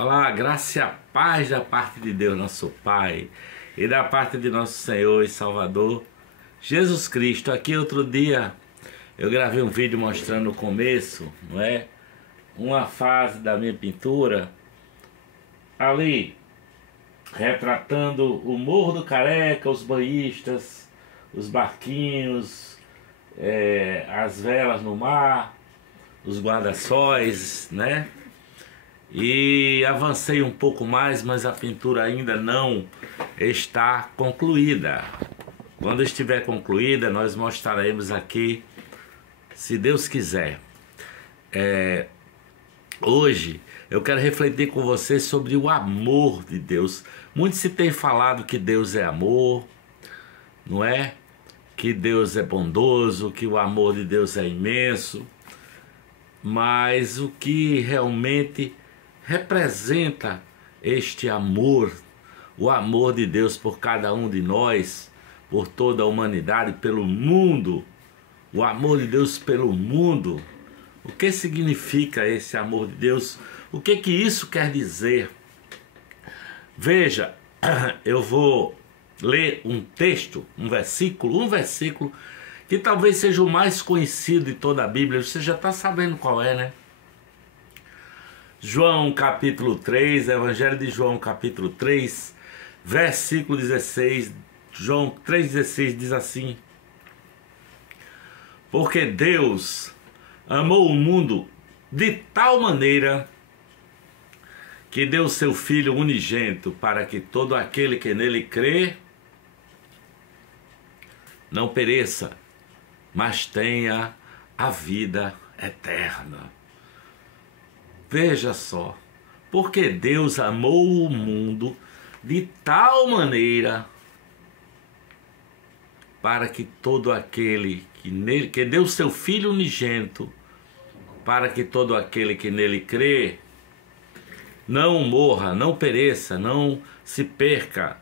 Olá, graça e a paz da parte de Deus, nosso Pai, e da parte de nosso Senhor e Salvador, Jesus Cristo. Aqui outro dia eu gravei um vídeo mostrando o começo, não é? Uma fase da minha pintura, ali, retratando o Morro do Careca, os banhistas, os barquinhos, as velas no mar, os guarda-sóis, né? E avancei um pouco mais, mas a pintura ainda não está concluída. Quando estiver concluída, nós mostraremos aqui, se Deus quiser. Hoje eu quero refletir com você sobre o amor de Deus. Muito se tem falado que Deus é amor, não é? Que Deus é bondoso, que o amor de Deus é imenso. Mas o que realmente representa este amor, o amor de Deus por cada um de nós, por toda a humanidade, pelo mundo, o amor de Deus pelo mundo? O que significa esse amor de Deus? O que isso quer dizer? Veja, eu vou ler um texto, um versículo que talvez seja o mais conhecido de toda a Bíblia. Você já está sabendo qual é, né? João capítulo 3, Evangelho de João capítulo 3, versículo 16, João 3,16 diz assim: porque Deus amou o mundo de tal maneira que deu seu Filho unigênito, para que todo aquele que nele crê não pereça, mas tenha a vida eterna. Veja só, porque Deus amou o mundo de tal maneira para que todo aquele que deu seu Filho unigênito, para que todo aquele que nele crê não morra, não pereça, não se perca,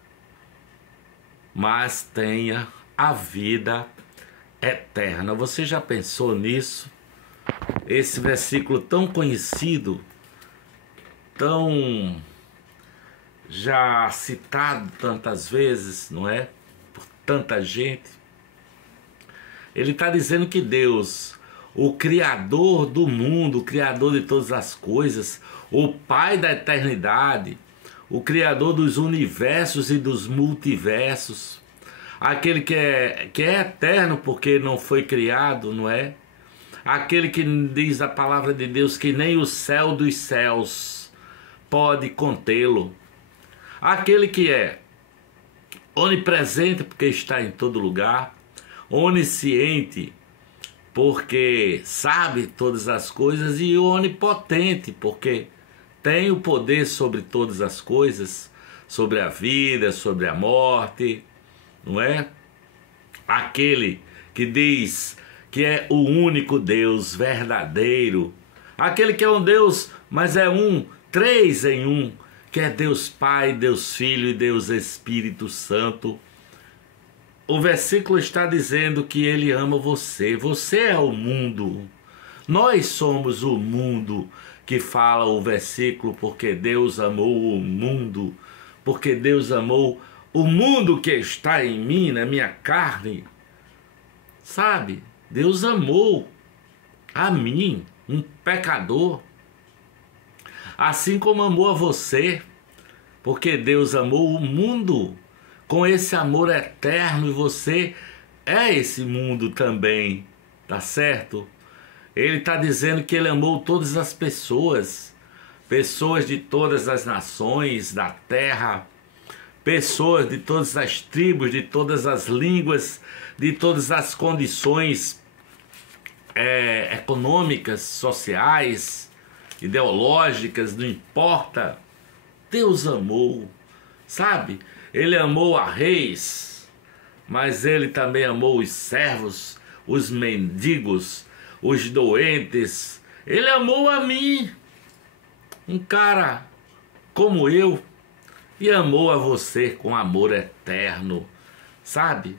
mas tenha a vida eterna. Você já pensou nisso? Esse versículo tão conhecido, tão já citado tantas vezes, não é? Por tanta gente. Ele está dizendo que Deus, o Criador do mundo, o Criador de todas as coisas, o Pai da eternidade, o Criador dos universos e dos multiversos, aquele que é eterno porque não foi criado, não é? Aquele que diz a palavra de Deus que nem o céu dos céus pode contê-lo. Aquele que é onipresente porque está em todo lugar, onisciente porque sabe todas as coisas e onipotente porque tem o poder sobre todas as coisas, sobre a vida, sobre a morte, não é? Aquele que diz que é o único Deus verdadeiro, aquele que é um Deus, mas é três em um, que é Deus Pai, Deus Filho e Deus Espírito Santo. O versículo está dizendo que Ele ama você, você é o mundo, nós somos o mundo, que fala o versículo, porque Deus amou o mundo, porque Deus amou o mundo que está em mim, na minha carne, sabe? Deus amou a mim, um pecador, assim como amou a você, porque Deus amou o mundo com esse amor eterno e você é esse mundo também, tá certo? Ele está dizendo que Ele amou todas as pessoas, pessoas de todas as nações da terra, pessoas de todas as tribos, de todas as línguas, de todas as condições econômicas, sociais, ideológicas, não importa. Deus amou, sabe? Ele amou a reis, mas Ele também amou os servos, os mendigos, os doentes. Ele amou a mim, um cara como eu, e amou a você com amor eterno, sabe?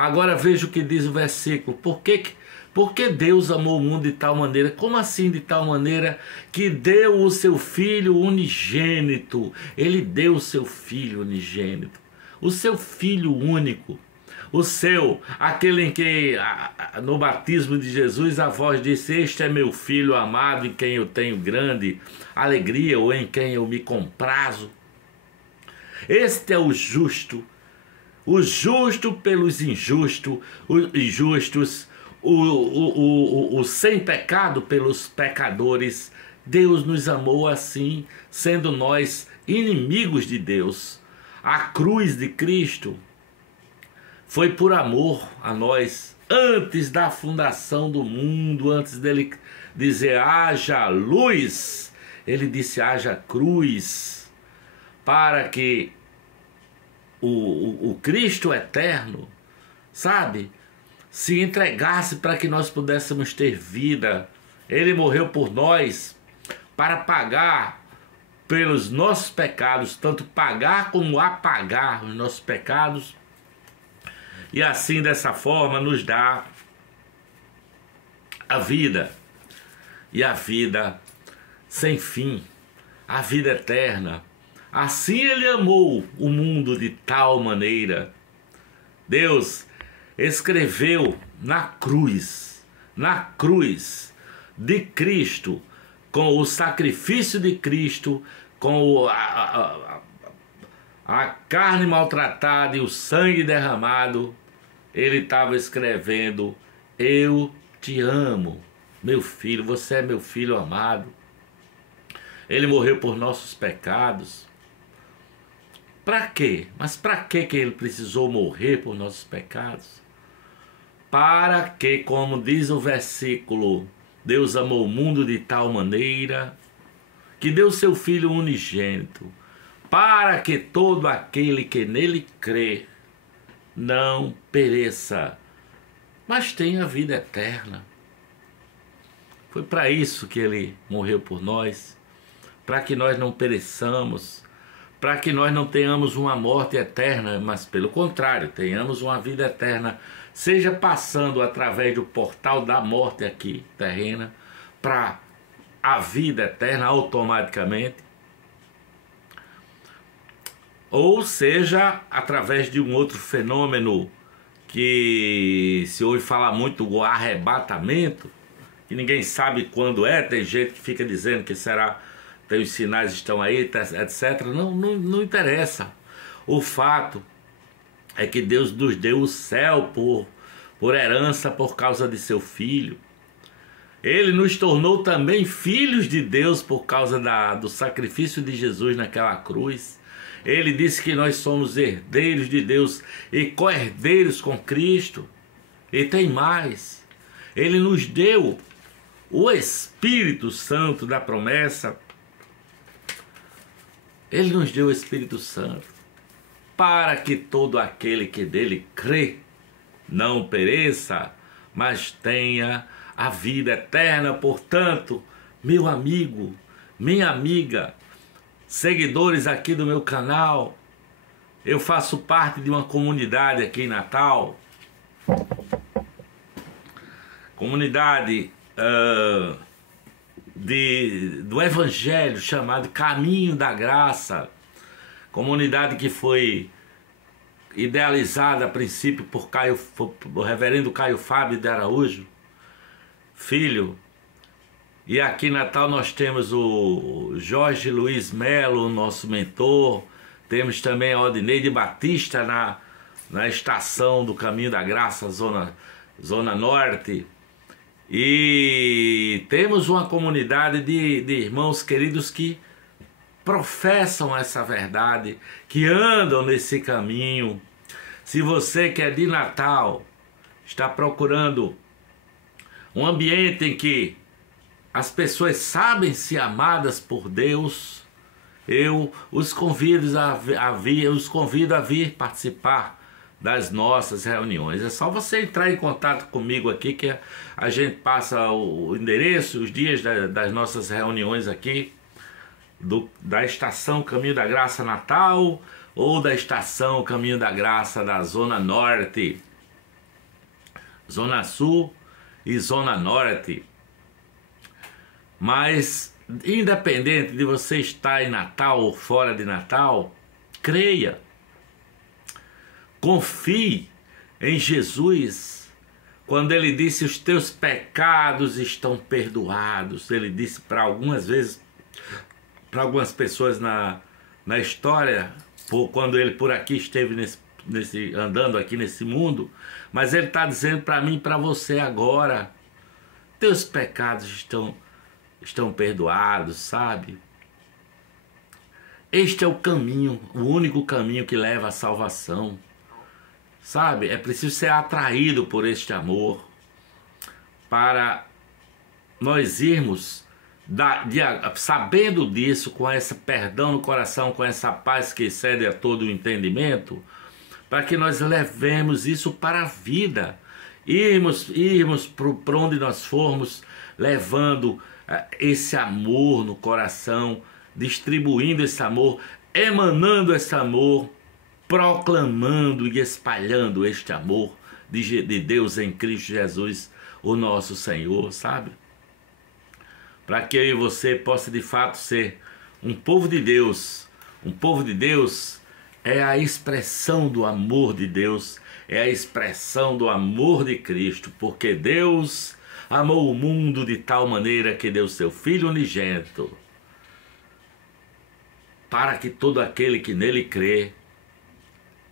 Agora veja o que diz o versículo. Por que Deus amou o mundo de tal maneira? Como assim de tal maneira? Que deu o seu Filho unigênito. Ele deu o seu Filho unigênito. O seu Filho único. Aquele em que no batismo de Jesus a voz disse: este é meu Filho amado em quem eu tenho grande alegria, ou em quem eu me comprazo. Este é o justo pelos injustos, os injustos, o sem pecado pelos pecadores. Deus nos amou assim, sendo nós inimigos de Deus. A cruz de Cristo foi por amor a nós, antes da fundação do mundo, antes dele dizer haja luz, ele disse haja cruz, para que o Cristo eterno, sabe, se entregasse para que nós pudéssemos ter vida. Ele morreu por nós para pagar pelos nossos pecados, tanto pagar como apagar os nossos pecados, e assim, dessa forma, nos dá a vida, e a vida sem fim, a vida eterna. Assim ele amou o mundo de tal maneira. Deus escreveu na cruz de Cristo, com o sacrifício de Cristo, com a carne maltratada e o sangue derramado, ele estava escrevendo: eu te amo, meu filho, você é meu filho amado. Ele morreu por nossos pecados. Para quê? Mas para que ele precisou morrer por nossos pecados? Para que, como diz o versículo, Deus amou o mundo de tal maneira que deu seu Filho unigênito, para que todo aquele que nele crê não pereça, mas tenha vida eterna. Foi para isso que ele morreu por nós, para que nós não pereçamos, para que nós não tenhamos uma morte eterna, mas pelo contrário, tenhamos uma vida eterna, seja passando através do portal da morte aqui terrena para a vida eterna automaticamente, ou seja, através de um outro fenômeno que se ouve falar muito, o arrebatamento, que ninguém sabe quando é. Tem gente que fica dizendo que será, tem os sinais estão aí, etc. Não interessa. O fato é que Deus nos deu o céu por herança por causa de seu Filho. Ele nos tornou também filhos de Deus por causa do sacrifício de Jesus naquela cruz. Ele disse que nós somos herdeiros de Deus e co-herdeiros com Cristo. E tem mais. Ele nos deu o Espírito Santo da promessa. Ele nos deu o Espírito Santo para que todo aquele que dele crê não pereça, mas tenha a vida eterna. Portanto, meu amigo, minha amiga, seguidores aqui do meu canal, eu faço parte de uma comunidade aqui em Natal, comunidade do Evangelho, chamado Caminho da Graça, comunidade que foi idealizada a princípio por o reverendo Caio Fábio de Araújo Filho. E aqui em Natal nós temos o Jorge Luiz Melo, nosso mentor. Temos também a Odineide Batista na estação do Caminho da Graça, Zona Norte. E temos uma comunidade de irmãos queridos que professam essa verdade, que andam nesse caminho. Se você que é de Natal, está procurando um ambiente em que as pessoas sabem se amadas por Deus, eu os convido a vir participar das nossas reuniões. É só você entrar em contato comigo aqui, que a gente passa o endereço, os dias das nossas reuniões aqui, da estação Caminho da Graça Natal ou da estação Caminho da Graça da Zona Norte. Zona Sul e Zona Norte. Mas, independente de você estar em Natal ou fora de Natal, creia, confie em Jesus. Quando ele disse: os teus pecados estão perdoados, ele disse para algumas vezes, para algumas pessoas na história, quando ele por aqui esteve andando aqui nesse mundo, mas ele está dizendo para mim e para você agora: teus pecados estão perdoados, sabe? Este é o caminho, o único caminho que leva à salvação, sabe? É preciso ser atraído por este amor para nós irmos sabendo disso, com esse perdão no coração, com essa paz que excede a todo o entendimento, para que nós levemos isso para a vida, irmos para onde nós formos, levando esse amor no coração, distribuindo esse amor, emanando esse amor, proclamando e espalhando este amor de Deus em Cristo Jesus, o nosso Senhor, sabe? Para que eu e você possa de fato ser um povo de Deus. Um povo de Deus é a expressão do amor de Deus, é a expressão do amor de Cristo, porque Deus amou o mundo de tal maneira que deu seu Filho unigênito, para que todo aquele que nele crê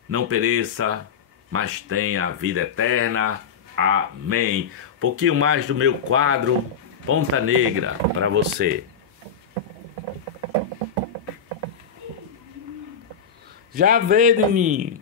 não pereça, mas tenha a vida eterna. Amém. Um pouquinho mais do meu quadro Ponta Negra para você. Já veio de mim.